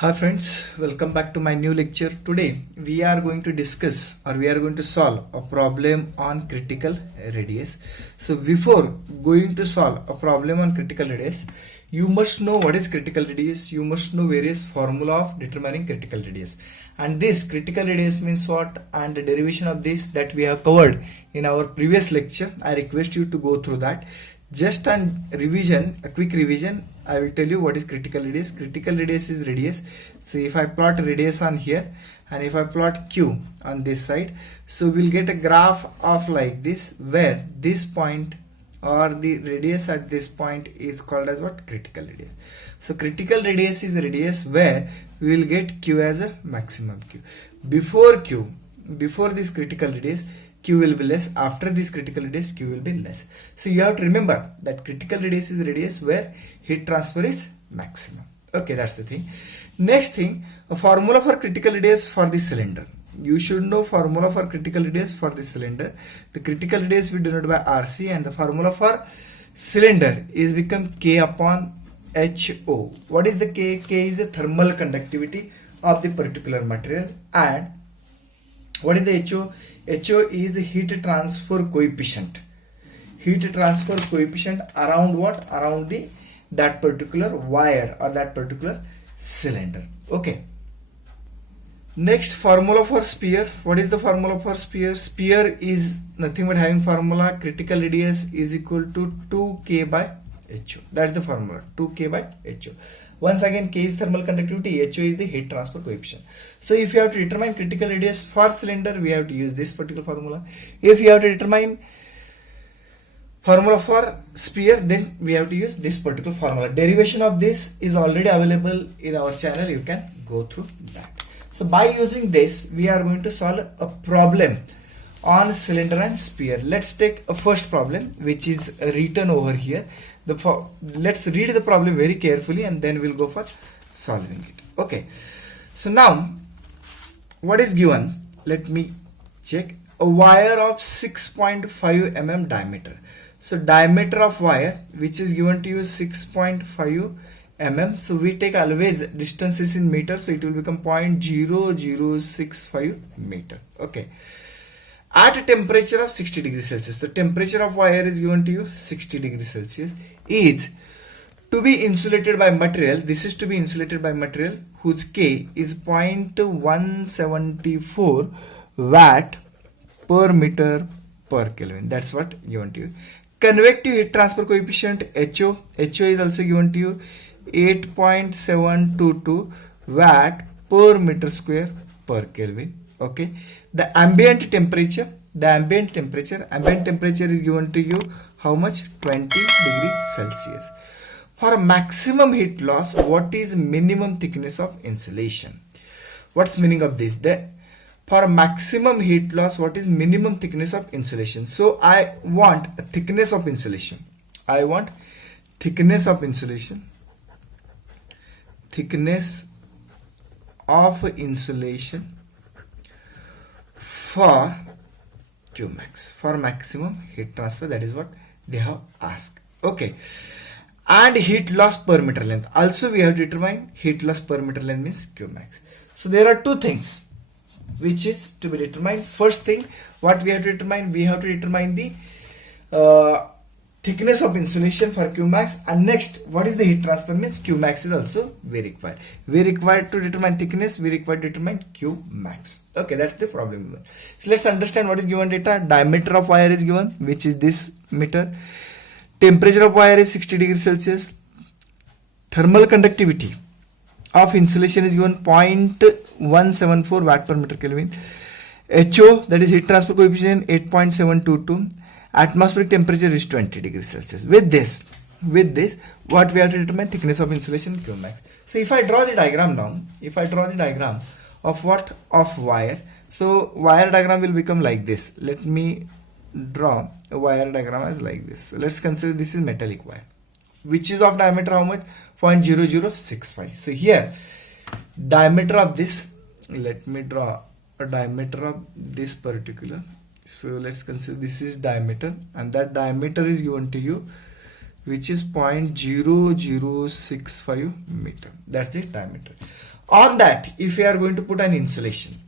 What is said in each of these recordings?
Hi friends, welcome back to my new lecture. Today we are going to discuss or we are going to solve a problem on critical radius. So before going to solve a problem on critical radius, you must know what is critical radius. You must know various formula of determining critical radius. And this critical radius means what, and the derivation of this that we have covered in our previous lecture. I request you to go through that. Just an revision, a quick revision, I will tell you what is critical radius. Critical radius is radius. So if I plot radius on here and if I plot q on this side, so we'll get a graph of like this, where this point or the radius at this point is called as what? Critical radius. So critical radius is the radius where we will get q as a maximum q. Before this critical radius, q will be less. After this critical radius, q will be less. So you have to remember that critical radius is the radius where heat transfer is maximum. Okay, that's the thing. Next thing, a formula for critical radius for the cylinder. You should know formula for critical radius for the cylinder. The critical radius we denote by RC, and the formula for cylinder is become K upon HO. What is the K? K is the thermal conductivity of the particular material. And what is the HO? HO is heat transfer coefficient. Heat transfer coefficient around what? Around that particular wire or that particular cylinder. Okay. Next, formula for sphere. What is the formula for sphere? Sphere is nothing but having formula critical radius is equal to 2K by HO. That's the formula, 2K by HO. Once again, K is thermal conductivity, HO is the heat transfer coefficient. So if you have to determine critical radius for cylinder, we have to use this particular formula. If you have to determine formula for sphere, then we have to use this particular formula. Derivation of this is already available in our channel. You can go through that. So by using this, we are going to solve a problem on cylinder and sphere. Let's take a first problem which is written over here. Let's read the problem very carefully and then we'll go for solving it. Okay. So now, what is given? Let me check. A wire of 6.5 mm diameter. So diameter of wire which is given to you 6.5 mm. So we take always distances in meter. So it will become 0.0065 meter. Okay. At a temperature of 60 degrees Celsius. The temperature of wire is given to you 60 degrees Celsius. Is to be insulated by material. This is to be insulated by material whose K is 0.174 watt per meter per Kelvin. That's what given to you. Convective heat transfer coefficient HO. HO is also given to you 8.722 watt per meter square per Kelvin. Okay. The ambient temperature is given to you how much? 20 degrees Celsius. For maximum heat loss, what is minimum thickness of insulation? What's meaning of this? For maximum heat loss, what is minimum thickness of insulation? So I want a thickness of insulation. Thickness of insulation for Qmax, for maximum heat transfer. That is what they have asked. Okay. And heat loss per meter length. Also we have to determine heat loss per meter length means Qmax. So there are two things which is to be determined. First thing, what we have to determine? We have to determine the thickness of insulation for Qmax, and next, what is the heat transfer means Qmax is also we required. We required to determine thickness, we required to determine Qmax. Okay, that's the problem. So let's understand what is given data. Diameter of wire is given, which is this meter. Temperature of wire is 60 degrees Celsius. Thermal conductivity of insulation is given 0.174 watt per meter Kelvin. HO, that is heat transfer coefficient, 8.722. Atmospheric temperature is 20 degrees Celsius. With this, what we have to determine? Thickness of insulation, Qmax. So if I draw the diagram now, of what? Of wire. So wire diagram will become like this. Let me draw a wire diagram as like this. So let's consider this is metallic wire, which is of diameter how much? 0.0065. So here, diameter of this, let me draw a diameter of this particular. So let's consider this is diameter, and that diameter is given to you which is 0.0065 meter. That's the diameter. On that, if we are going to put an insulation,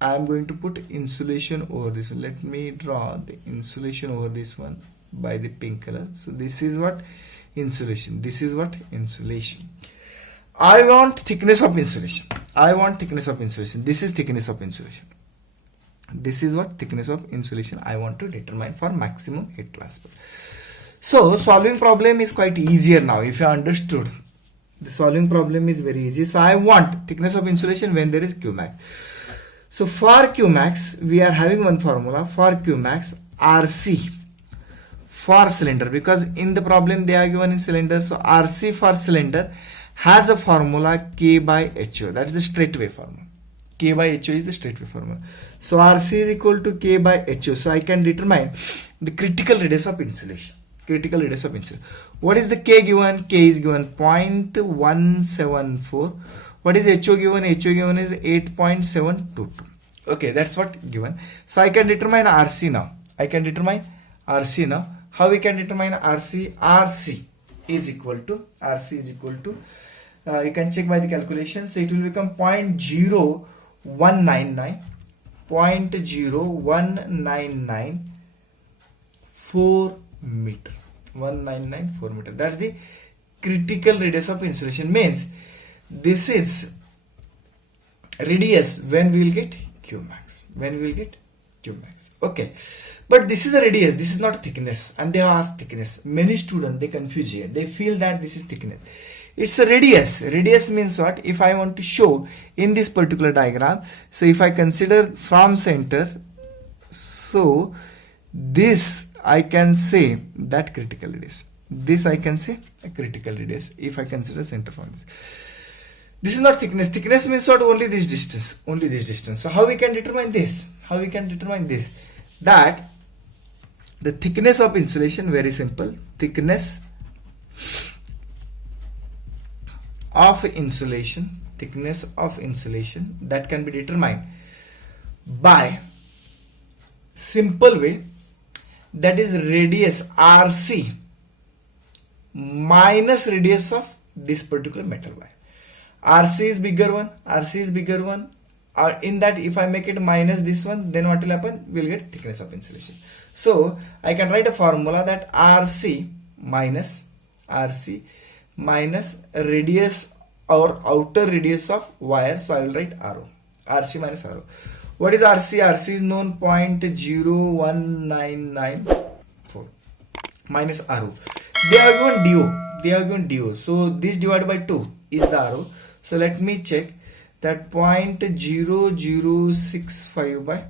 I am going to put insulation over this one. Let me draw the insulation over this one by the pink color. So this is what insulation. This is what insulation. I want thickness of insulation. I want thickness of insulation. This is thickness of insulation. This is what thickness of insulation I want to determine for maximum heat transfer. So solving problem is quite easier now. If you understood, the solving problem is very easy. So I want thickness of insulation when there is Qmax. So for Qmax, we are having one formula for Qmax, RC for cylinder, because in the problem they are given in cylinder. So RC for cylinder has a formula K by HO. That is the straightaway formula. K by HO is the straightaway formula. So RC is equal to K by HO. So I can determine the critical radius of insulation. Critical radius of insulation. What is the K given? K is given 0.174. What is HO given? HO given is 8.722. Okay, that's what given. So I can determine RC now. I can determine RC now. How we can determine RC? RC is equal to you can check by the calculation. So it will become 0.01994 meter. 1994 meter. That's the critical radius of insulation. Means this is radius when we will get Qmax. When we will get Qmax. Okay. But this is a radius. This is not thickness. And they have asked thickness. Many students, they confuse here. They feel that this is thickness. It's a radius. Radius means what? If I want to show in this particular diagram, so if I consider from center, so this I can say that critical radius. This I can say a critical radius if I consider center from this. This is not thickness. Thickness means what? Only this distance. Only this distance. So how we can determine this? How we can determine this? That the thickness of insulation, very simple. Thickness of insulation that can be determined by simple way, that is radius RC minus radius of this particular metal wire. RC is bigger one. In that, if I make it minus this one, then what will happen? We'll get thickness of insulation. So I can write a formula that RC minus radius or outer radius of wire. So I will write RO. RC minus RO. What is RC? RC is known 0.01994 minus RO. They are given DO. So this divided by 2 is the RO. So let me check that 0.0065 by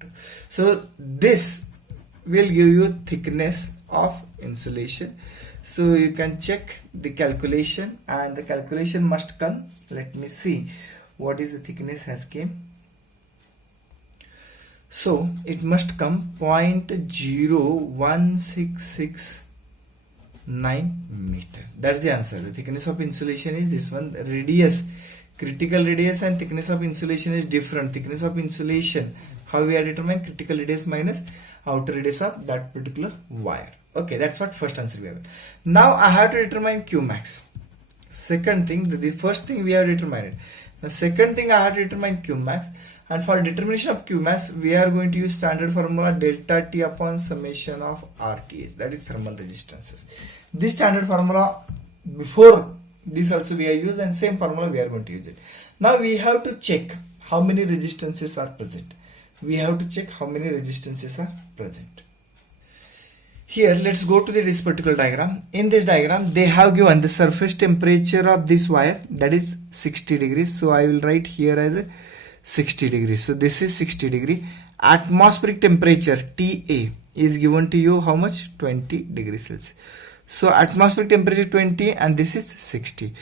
2. So this will give you thickness of insulation. So you can check the calculation, and the calculation must come. Let me see what is the thickness has came. So it must come 0.01669 meter. That's the answer. The thickness of insulation is this one. Radius, critical radius and thickness of insulation is different. Thickness of insulation, how we are determined? Critical radius minus outer radius of that particular wire. Okay, that's what first answer we have. Now I have to determine Qmax. Second thing, the first thing we have determined. The second thing I have to determine Qmax, and for determination of Qmax we are going to use standard formula delta T upon summation of RTH, that is thermal resistances. This standard formula before this also we have used, and same formula we are going to use it. Now we have to check how many resistances are present. Here let's go to this particular diagram. In this diagram they have given the surface temperature of this wire, that is 60 degrees. So I will write here as a 60 degrees. So this is 60 degree. Atmospheric temperature TA is given to you how much? 20 degrees Celsius. So atmospheric temperature 20 and this is 60.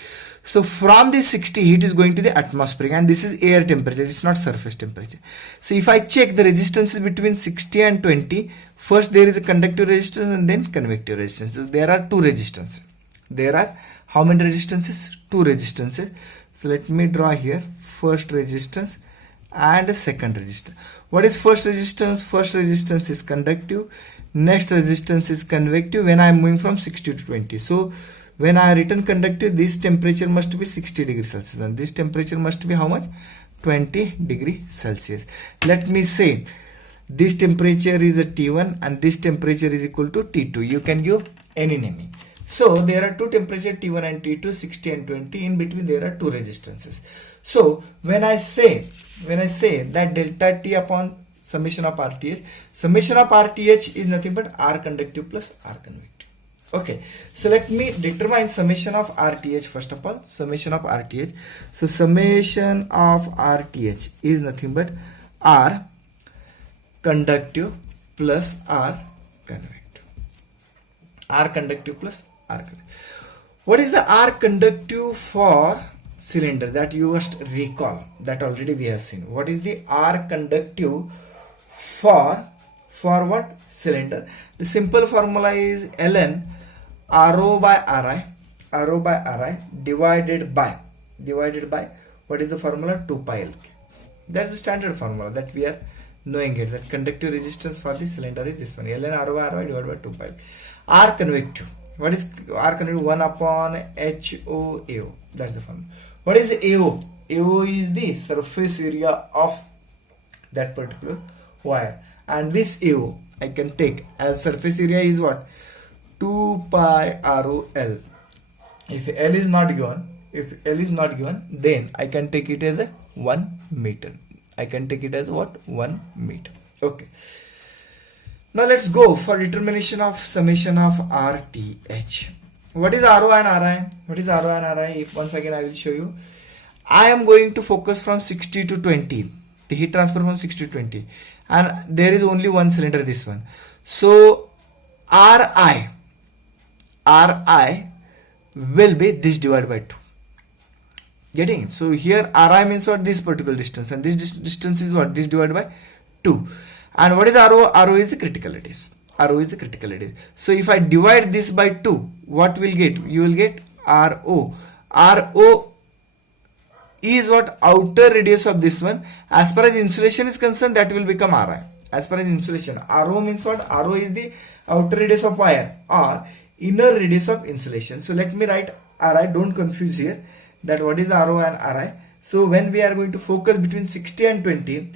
So from this 60 heat is going to the atmospheric, and this is air temperature, it's not surface temperature. So if I check the resistance is between 60 and 20, first there is a conductive resistance and then convective resistance. So there are two resistances. There are how many resistances? Two resistances. So let me draw here first resistance and a second resistance. What is first resistance? First resistance is conductive. Next resistance is convective when I am moving from 60 to 20. So when I written conductive, this temperature must be 60 degrees Celsius and this temperature must be how much? 20 degree Celsius. Let me say this temperature is a T1 and this temperature is equal to T2. You can give any naming. So there are two temperatures T1 and T2, 60 and 20. In between there are two resistances. So when I say that delta T upon summation of RTH is nothing but R conductive plus R convective. Okay, so let me determine summation of RTH first of all. Summation of RTH. So summation of RTH is nothing but R conductive plus R convective. R conductive plus R convective. What is the R conductive for cylinder? That you must recall. That already we have seen. What is the R conductive for what? Cylinder. The simple formula is ln Rho by Ri divided by what is the formula? 2 pi Lk. That's the standard formula that we are knowing it, that conductive resistance for the cylinder is this one, ln Rho by Ri divided by 2 pi Lk. R convective. What is R convective? 1 upon HO AO. That's the formula. What is AO? AO is the surface area of that particular wire, and this AO I can take as surface area is what? 2 pi Rho L. If L is not given, then I can take it as a 1 meter. I can take it as what? 1 meter. Okay. Now let's go for determination of summation of RTH. What is Rho and Ri? What is Rho and Ri? If once again I will show you. I am going to focus from 60 to 20. The heat transfer from 60 to 20. And there is only one cylinder, this one. So Ri will be this divided by 2. Getting it? So here Ri means what? This particular distance, and this distance is what? This divided by 2. And what is Rho? Rho is the critical radius. Rho is the critical radius. So if I divide this by 2, what will get? You will get Rho. Rho is what? Outer radius of this one. As far as insulation is concerned, that will become Ri. As far as insulation, Rho means what? Rho is the outer radius of wire or inner radius of insulation. So let me write Ri. Don't confuse here that what is Rho and Ri. So when we are going to focus between 60 and 20,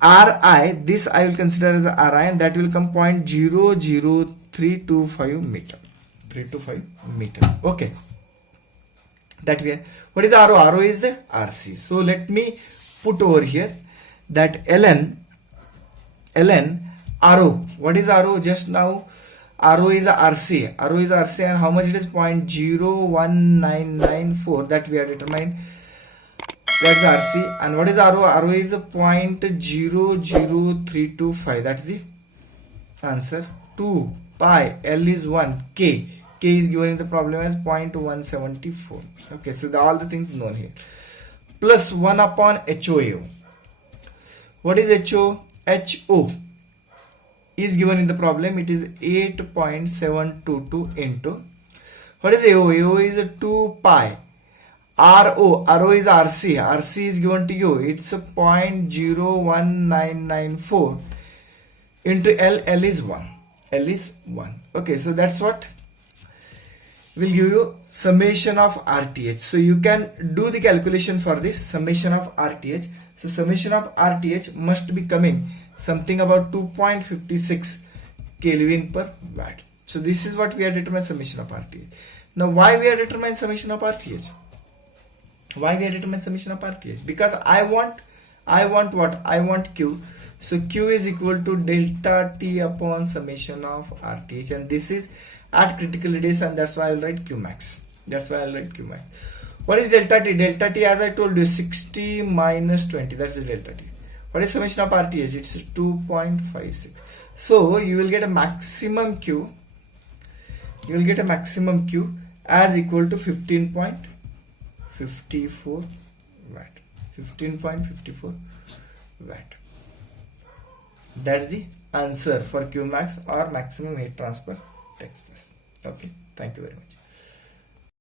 Ri, this I will consider as Ri, and that will come 0.00325 meter. 325 meter. Okay. That way, what is Rho? Rho is the RC. So let me put over here that ln Rho. What is Rho? Just now Rho is a RC. Rho is RC, and how much it is? 0.01994. That we have determined. That's the RC. And what is Rho? Rho is a 0.00325. That's the answer. 2 pi L is 1 K. K is given in the problem as 0.174. Okay, so all the things known here. Plus 1 upon HOAO. What is HO? HO is given in the problem. It is 8.722 into. What is AO? AO is a 2 pi. RO. RO is RC. RC is given to you. It's a 0.01994 into L. L is 1. L is 1. Okay, so that's what will give you summation of RTH. So you can do the calculation for this summation of RTH. So summation of RTH must be coming something about 2.56 Kelvin per watt. So this is what we are determined summation of RTH. Now why we are determined summation of RTH? Why we are determined summation of RTH? Because I want what? I want Q. So Q is equal to delta T upon summation of RTH, and this is at critical radius, and that's why I'll write Q max. That's why I'll write Q max. What is delta T? Delta T, as I told you, 60 minus 20. That's the delta T. What is summation of RTH? It's 2.56. So you will get a maximum Q. You will get a maximum Q as equal to 15.54 watt. 15.54 watt. That's the answer for Q max or maximum heat transfer takes place. Okay, thank you very much.